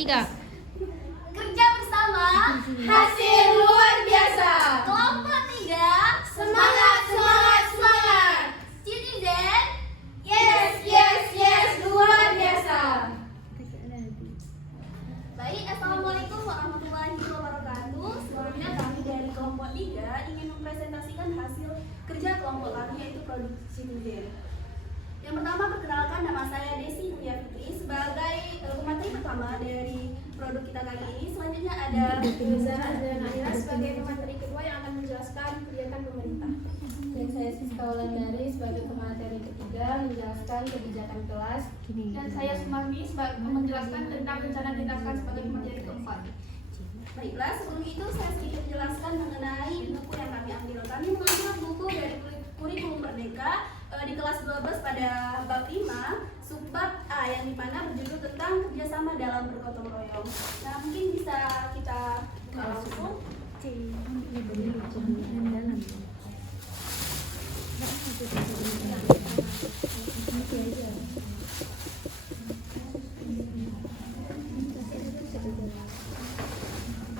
Tiga. Kerja bersama, hasil luar biasa. Kelompok 3, semangat, semangat, semangat. Citizen, yes, yes, yes, luar biasa. Baik, assalamualaikum warahmatullahi wabarakatuh. Sebelumnya kami dari kelompok 3 ingin mempresentasikan hasil kerja kelompok kami, yaitu produk Citizen. Yang pertama, perkenalkan, nama saya Desi Mulia Fitri sebagai pemateri pertama dari produk kita kali ini. Selanjutnya ada Zahra dan Aira sebagai pemateri kedua yang akan menjelaskan kegiatan pemerintah. Dan saya Siska Wulandari sebagai pemateri ketiga menjelaskan kebijakan kelas. Dan saya Sumarni sebagai menjelaskan tentang rencana tindakan sebagai pemateri keempat. Baiklah, sebelum itu saya sedikit menjelaskan mengenai buku yang kami ambil. Kami mengambil buku dari kurikulum Merdeka di kelas 12 pada bab 5 subbab A yang dimana berjudul tentang kerjasama dalam bergotong royong. Nah, mungkin bisa kita buka langsung.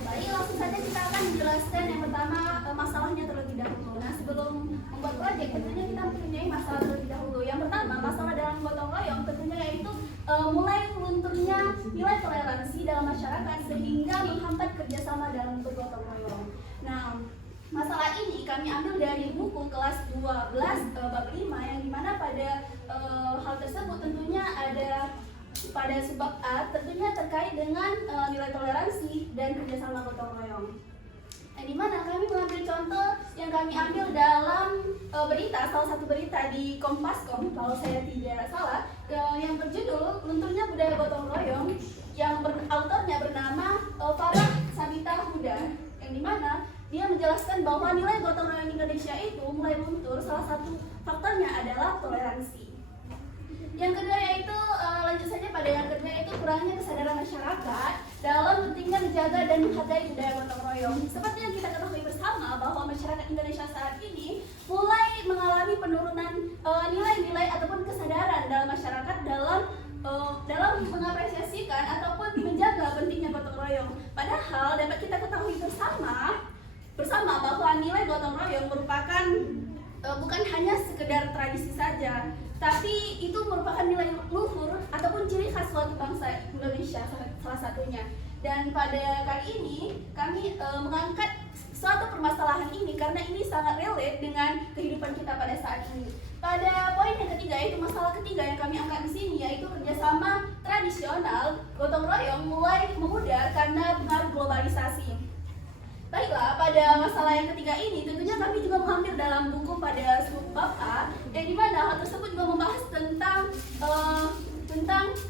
Baik, langsung saja kita akan menjelaskan yang pertama masalahnya terlebih dahulu. Nah, sebelum membuat proyek tentunya kita mempunyai masalah terlebih dahulu. Yang pertama, masalah dalam gotong royong tentunya yaitu mulai lunturnya nilai toleransi dalam masyarakat sehingga menghambat kerjasama dalam bergotong royong. Nah, masalah ini kami ambil dari buku kelas 12 bab 5 yang dimana pada hal tersebut tentunya ada pada subbab A tentunya terkait dengan nilai toleransi dan kerjasama gotong royong. Yang dimana kami mengambil contoh yang kami ambil dalam berita, salah satu berita di Kompas.com kalau saya tidak salah, yang berjudul lunturnya budaya gotong royong, yang autornya bernama Farah Sabita Huda, yang dimana dia menjelaskan bahwa nilai gotong royong Indonesia itu mulai luntur, salah satu faktornya adalah toleransi. Yang kedua yaitu lanjut saja pada yang kedua yaitu kurangnya kesadaran masyarakat dalam pentingnya menjaga dan menghargai budaya gotong royong. Seperti yang kita ketahui bersama bahwa masyarakat Indonesia saat ini mulai mengalami penurunan nilai-nilai ataupun kesadaran dalam masyarakat dalam mengapresiasikan ataupun menjaga pentingnya gotong royong. Padahal dapat kita ketahui bersama bahwa nilai gotong royong merupakan bukan hanya sekedar tradisi saja, tapi itu merupakan nilai luhur ataupun ciri khas suatu bangsa Indonesia salah satunya. Dan pada kali ini kami mengangkat suatu permasalahan ini karena ini sangat relate dengan kehidupan kita pada saat ini. Pada poin yang ketiga yaitu masalah ketiga yang kami angkat di sini yaitu kerjasama tradisional gotong royong mulai memudar karena pengaruh globalisasi. Baiklah, pada masalah yang ketiga ini tentunya kami juga mengambil dalam buku pada subbab A yang dimana hal tersebut juga membahas tentang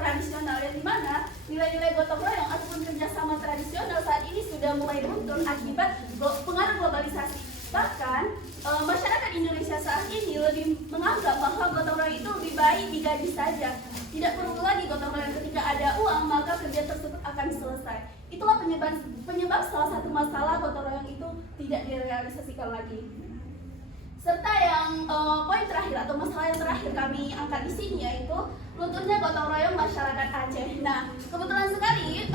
tradisional, yang dimana nilai-nilai gotong royong ataupun kerjasama tradisional saat ini sudah mulai luntur akibat pengaruh globalisasi. Bahkan masyarakat Indonesia saat ini lebih menganggap bahwa gotong royong itu lebih baik digaji saja. Tidak perlu lagi gotong royong, ketika ada uang maka kerja tersebut akan selesai. Itulah penyebab salah satu masalah gotong royong itu tidak direalisasikan lagi. Serta yang poin terakhir atau masalah yang terakhir kami angkat di sini yaitu lunturnya gotong royong masyarakat Aceh. Nah, kebetulan sekali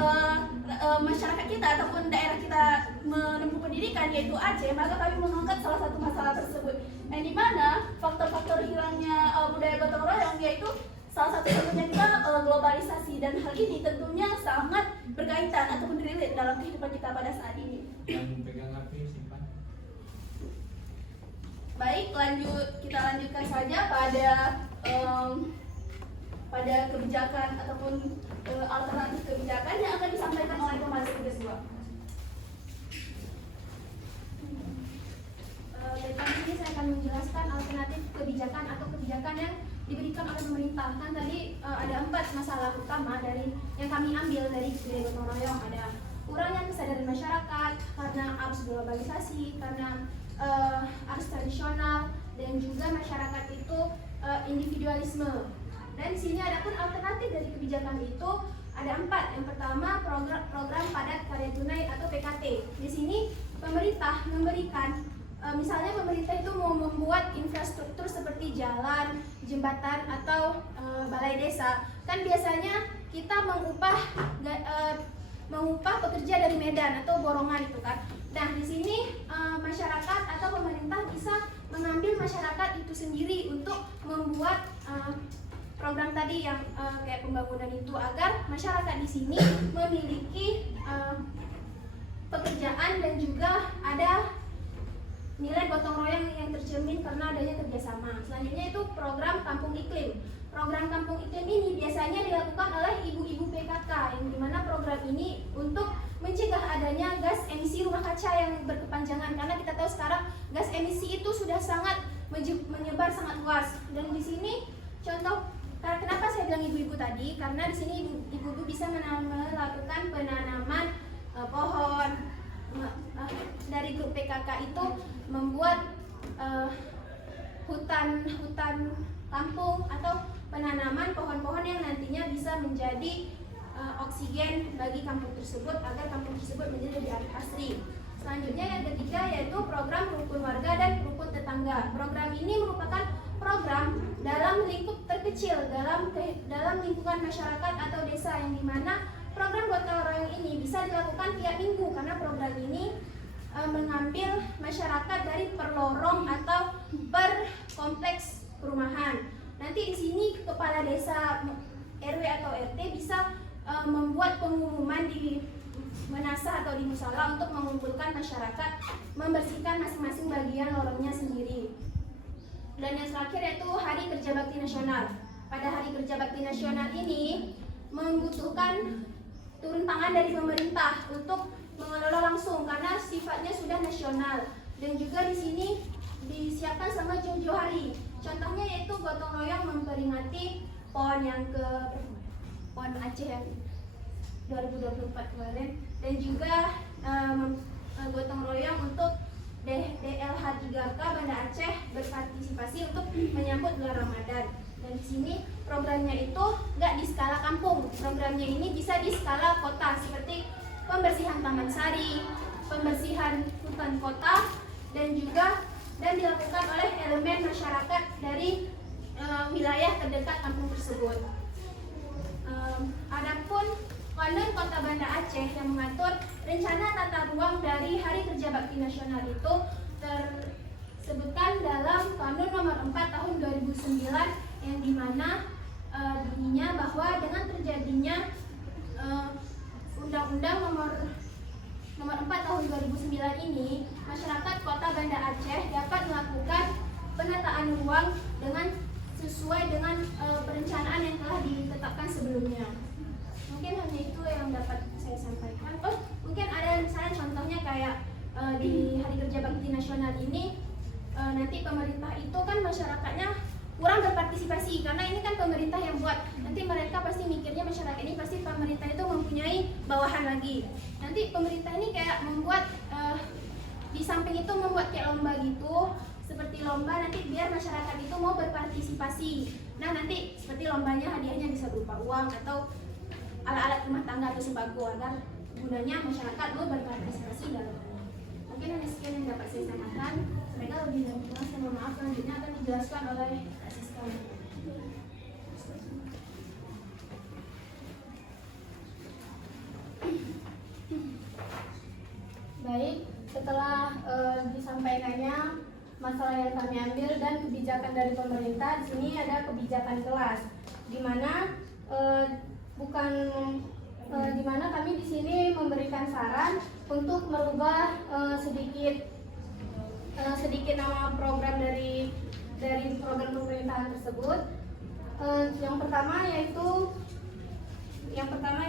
masyarakat kita ataupun daerah kita menempuh pendidikan yaitu Aceh, maka kami mengangkat salah satu masalah tersebut. Yang dimana faktor-faktor hilangnya budaya gotong royong yaitu salah satu contohnya kita globalisasi, dan hal ini tentunya sangat berkaitan ataupun relate dalam kehidupan kita pada saat ini. Yang pegang HP simpan. Baik, kita lanjutkan saja pada kebijakan ataupun alternatif kebijakan yang akan disampaikan oleh pemateri kedua. Dari sini saya akan menjelaskan alternatif kebijakan atau kebijakan yang diberikan oleh pemerintah. Kan tadi ada 4 masalah utama dari yang kami ambil dari budaya gotong royong. Ada kurangnya kesadaran masyarakat karena arus globalisasi, karena arus tradisional, dan juga masyarakat itu individualisme. Dan di sini ada pun alternatif dari kebijakan itu ada 4. Yang pertama program padat karya tunai atau PKT. Di sini pemerintah memberikan misalnya pemerintah itu mau membuat infrastruktur seperti jalan, jembatan, atau balai desa. Kan biasanya kita mengupah pekerja dari Medan atau borongan itu kan. Nah di sini masyarakat atau pemerintah bisa mengambil masyarakat itu sendiri untuk membuat program tadi yang kayak pembangunan itu, agar masyarakat di sini memiliki pekerjaan dan juga ada nilai gotong royong yang tercermin karena adanya kerjasama. Selanjutnya itu program Kampung Iklim. Program Kampung Iklim ini biasanya dilakukan oleh ibu-ibu PKK, yang dimana program ini untuk mencegah adanya gas emisi rumah kaca yang berkepanjangan, karena kita tahu sekarang gas emisi itu sudah sangat menyebar sangat luas. Dan di sini contoh kenapa saya bilang ibu-ibu tadi, karena di sini ibu-ibu bisa melakukan penanaman pohon. Dari grup PKK itu membuat hutan kampung atau penanaman pohon-pohon yang nantinya bisa menjadi oksigen bagi kampung tersebut, agar kampung tersebut menjadi lebih asri. Selanjutnya yang ketiga yaitu program rukun warga dan rukun tetangga. Program ini merupakan program dalam lingkup terkecil dalam lingkungan masyarakat atau desa, yang dimana program gotong royong ini bisa dilakukan tiap minggu, karena program ini mengambil masyarakat dari per lorong atau per kompleks perumahan. Nanti di sini kepala desa RW atau RT bisa membuat pengumuman di menasah atau di musala untuk mengumpulkan masyarakat membersihkan masing-masing bagian lorongnya sendiri. Dan yang terakhir yaitu Hari Kerja Bakti Nasional. Pada Hari Kerja Bakti Nasional ini membutuhkan turun tangan dari pemerintah untuk mengelola langsung karena sifatnya sudah nasional, dan juga di sini disiapkan sama jauh-jauh hari. Contohnya yaitu gotong royong memperingati PON PON Aceh yang 2024 kemarin, dan juga gotong royong untuk DLH 3K Banda Aceh berpartisipasi untuk menyambut bulan Ramadan. Dan di sini programnya itu nggak di skala kampung, programnya ini bisa di skala kota, seperti pembersihan taman sari, pembersihan hutan kota, dan dilakukan oleh elemen masyarakat dari wilayah terdekat kampung tersebut. Adapun Kanun Kota Banda Aceh yang mengatur rencana tata ruang dari Hari Kerja Bakti Nasional itu tersebutkan dalam Kanun Nomor 4 Tahun 2009, yang dimana bunyinya bahwa dengan terjadinya Undang-Undang Nomor 4 Tahun 2009 ini, masyarakat Kota Banda Aceh dapat melakukan penataan ruang sesuai dengan perencanaan yang telah ditetapkan sebelumnya. Mungkin hanya itu yang dapat saya sampaikan. Mungkin ada misalnya contohnya kayak di Hari Kerja Bakti Nasional ini, nanti pemerintah itu kan masyarakatnya kurang berpartisipasi, karena ini kan pemerintah yang buat. Nanti mereka pasti mikirnya masyarakat ini pasti pemerintah itu mempunyai bawahan lagi. Nanti pemerintah ini kayak membuat di samping itu membuat kayak lomba gitu, seperti lomba nanti biar masyarakat itu mau berpartisipasi. Nah nanti seperti lombanya hadiahnya bisa berupa uang atau alat-alat rumah tangga atau sembako, agar gunanya masyarakat mau berpartisipasi dalamnya. Mungkin hanya sekian yang dapat saya sampaikan. Mereka lebih lanjut, saya mohon maaf, selanjutnya akan dijelaskan oleh Kak Siska. Baik, setelah disampaikannya masalah yang kami ambil dan kebijakan dari pemerintah, di sini ada kebijakan kelas, di mana di mana kami di sini memberikan saran untuk merubah sedikit nama program dari program pemerintahan tersebut. Yang pertama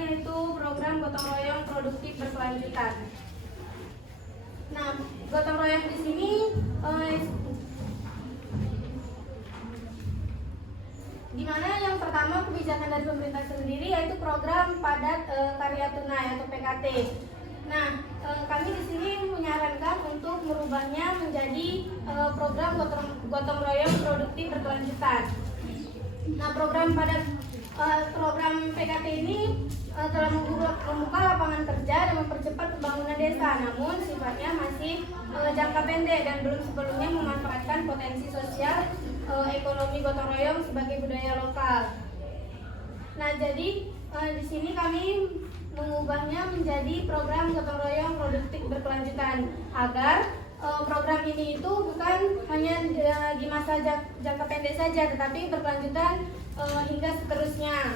yaitu program gotong royong produktif berkelanjutan. Nah, gotong royong di sini di mana yang pertama kebijakan dari pemerintah sendiri yaitu program padat karya tunai atau PKT. Nah, kami di sini menyarankan untuk merubahnya menjadi program gotong royong produktif berkelanjutan. Nah, program PKT ini telah membuka lapangan kerja dan mempercepat pembangunan desa, namun sifatnya masih jangka pendek dan belum sebelumnya memanfaatkan potensi sosial ekonomi gotong royong sebagai budaya lokal. Nah, jadi di sini kami mengubahnya menjadi program gotong royong produktif berkelanjutan agar program ini itu bukan hanya di masa jangka pendek saja, tetapi berkelanjutan hingga seterusnya.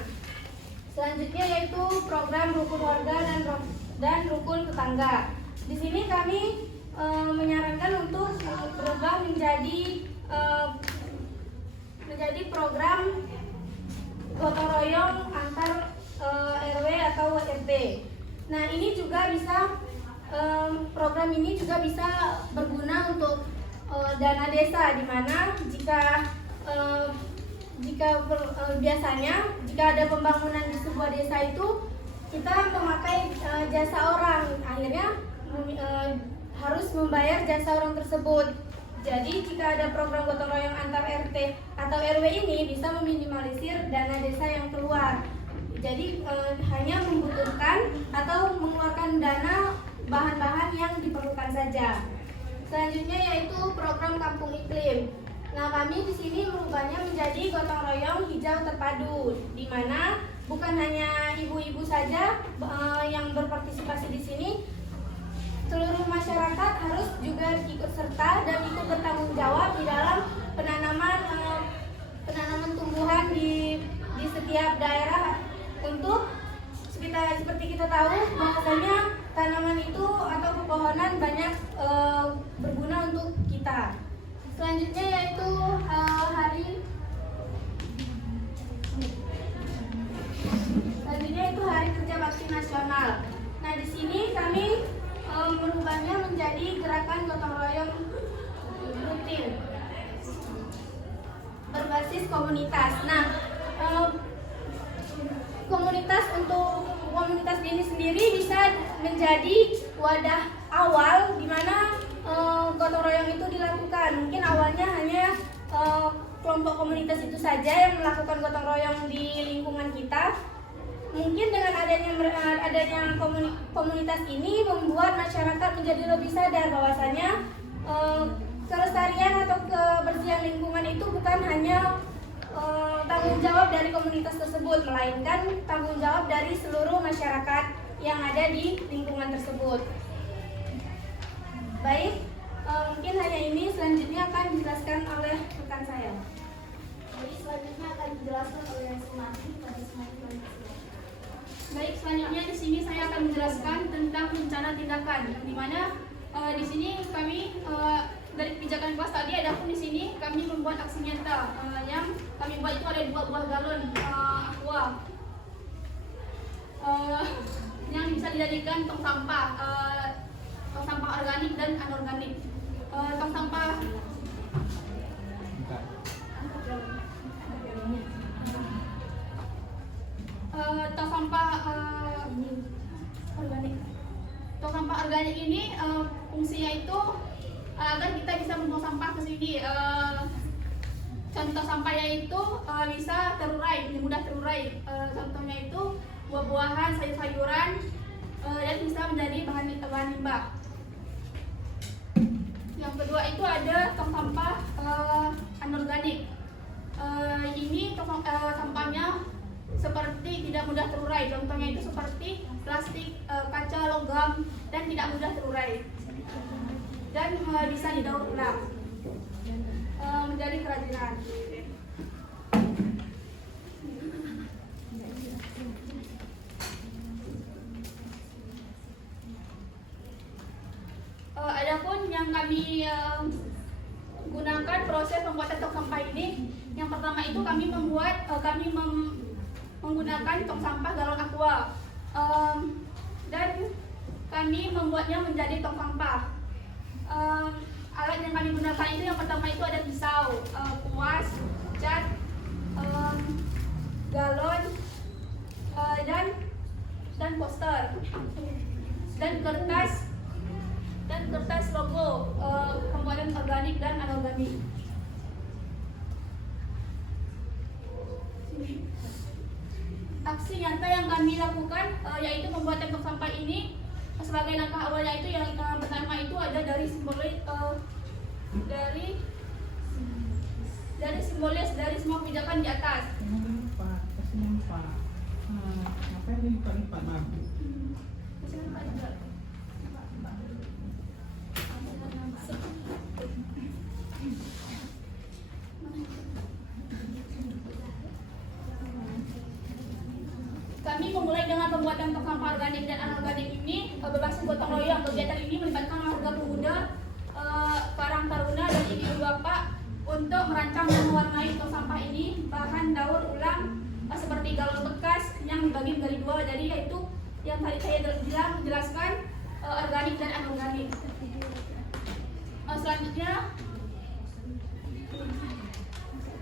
Selanjutnya yaitu program rukun warga dan rukun tetangga. Di sini kami menyarankan untuk berubah menjadi program gotong royong antar RW atau RT. Nah, ini juga bisa program ini juga bisa berguna untuk dana desa, di mana biasanya jika ada pembangunan di sebuah desa itu kita memakai jasa orang, akhirnya harus membayar jasa orang tersebut. Jadi jika ada program gotong royong antar RT atau RW ini bisa meminimalisir dana desa yang keluar. Jadi hanya membutuhkan atau mengeluarkan dana bahan-bahan yang diperlukan saja. Selanjutnya yaitu program kampung iklim. Nah, kami di sini merubahnya menjadi gotong royong hijau terpadu, di mana bukan hanya ibu-ibu saja yang berpartisipasi di sini, seluruh masyarakat harus juga ikut serta dan ikut bertanggung jawab di dalam penanaman tumbuhan di setiap daerah. Untuk seperti kita tahu bahwasanya tanaman itu atau pepohonan banyak berguna untuk kita. Selanjutnya yaitu Hari Kerja Bakti Nasional. Nah, di sini kami merubahnya menjadi gerakan gotong royong rutin berbasis komunitas. Nah, komunitas ini sendiri bisa menjadi wadah awal di mana gotong royong itu dilakukan. Mungkin awalnya hanya kelompok komunitas itu saja yang melakukan gotong royong di lingkungan kita. Mungkin dengan adanya komunitas ini membuat masyarakat menjadi lebih sadar bahwasanya kelestarian atau kebersihan lingkungan itu bukan hanya tanggung jawab dari komunitas tersebut, melainkan tanggung jawab dari seluruh masyarakat yang ada di lingkungan tersebut. Baik, mungkin hanya ini. Selanjutnya akan dijelaskan oleh rekan saya. Jadi selanjutnya akan dijelaskan oleh Sumati pada Sumati. Baik, selanjutnya di sini saya akan menjelaskan tentang rencana tindakan, di mana di sini kami dari kebijakan kelas tadi, adapun di sini kami membuat aksi nyata. Yang kami buat itu ada 2 buah galon aqua yang bisa dijadikan tong sampah organik dan anorganik. Tong sampah organik ini fungsinya itu agar kita bisa membuang sampah ke sini. Contoh sampahnya itu bisa terurai, mudah terurai. Contohnya itu buah-buahan, sayur-sayuran, dan bisa menjadi bahan limbah. Yang kedua itu ada tong sampah anorganik. Ini sampahnya seperti tidak mudah terurai. Contohnya itu seperti plastik, kaca, logam, dan tidak mudah terurai. Dan bisa didaur ulang menjadi kerajinan. Adapun yang kami gunakan proses pembuatan tong sampah ini, yang pertama itu kami menggunakan tong sampah galon aqua, dan kami membuatnya menjadi tong sampah. Alat yang kami gunakan itu yang pertama itu ada pisau, kuas, cat, galon, dan poster, dan kertas logo pembuatan organik dan anorganik. Aksi nyata yang kami lakukan yaitu pembuatan tong sampah ini. Sebagai langkah awalnya itu yang pertama itu ada dari simbolis dari semua kebijakan di atas. Kan lipat-lipat mampu. Kami memulai dengan pembuatan tong sampah organik dan anorganik ini berbasis gotong royong. Kegiatan ini melibatkan warga pemuda, Karang Taruna dan ibu bapak untuk merancang dan mewarnai tong sampah ini bahan daur ulang seperti galon bekas yang dibagi menjadi dua, jadi yaitu yang tadi saya jelaskan organik dan anorganik.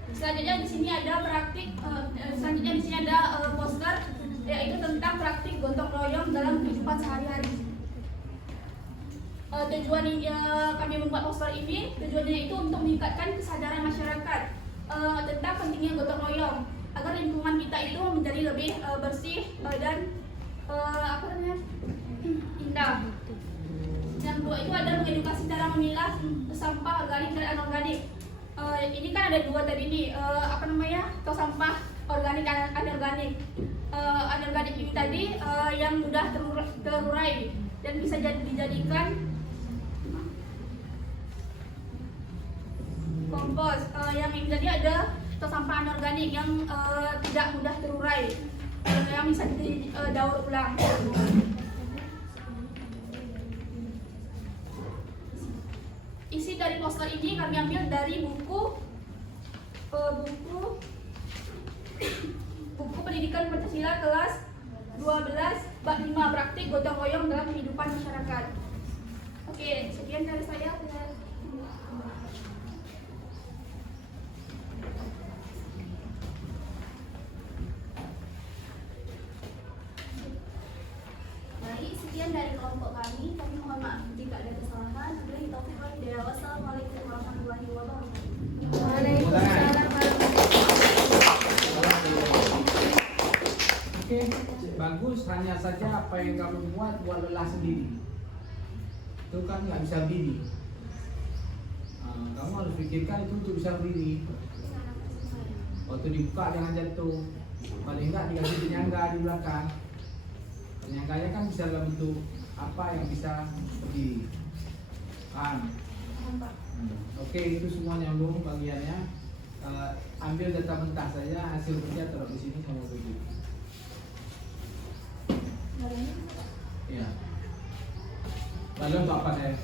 Selanjutnya di sini ada poster yaitu tentang praktik gotong royong dalam kehidupan sehari-hari. Tujuan kami membuat poster ini, tujuannya itu untuk meningkatkan kesadaran masyarakat tentang pentingnya gotong royong agar lingkungan kita itu menjadi lebih bersih dan indah. Yang kedua itu ada mengedukasi cara memilah sampah organik dan anorganik. Ini kan ada dua tadi nih, tong sampah organik dan anorganik. Anorganik ini tadi yang mudah terurai dan bisa dijadikan kompos. Yang ini tadi ada tong sampah anorganik yang tidak mudah terurai, yang bisa didaur ulang. Isi dari poster ini kami ambil dari buku pendidikan Pancasila kelas 12 bab 5 praktik gotong royong dalam kehidupan masyarakat. Oke, sekian dari saya. Baik, sekian dari kelompok kami. Kami mohon maaf jika ada kesalahan. Wassalamualaikum warahmatullahi wabarakatuh. Oke, bagus. Hanya saja apa yang kamu buat lelah sendiri. Itu kan nggak bisa berdiri. Kamu harus pikirkan itu untuk bisa berdiri. Waktu dibuka jangan jatuh. Paling nggak dikasih penyangga di belakang. Penyangganya kan bisa dalam bentuk apa yang bisa berdiri. Paham? Oke, itu semua nyambung bagiannya. Ambil data mentah saja, hasil kerja taruh di sini sama begitu. Ya. Lalu bapak saya.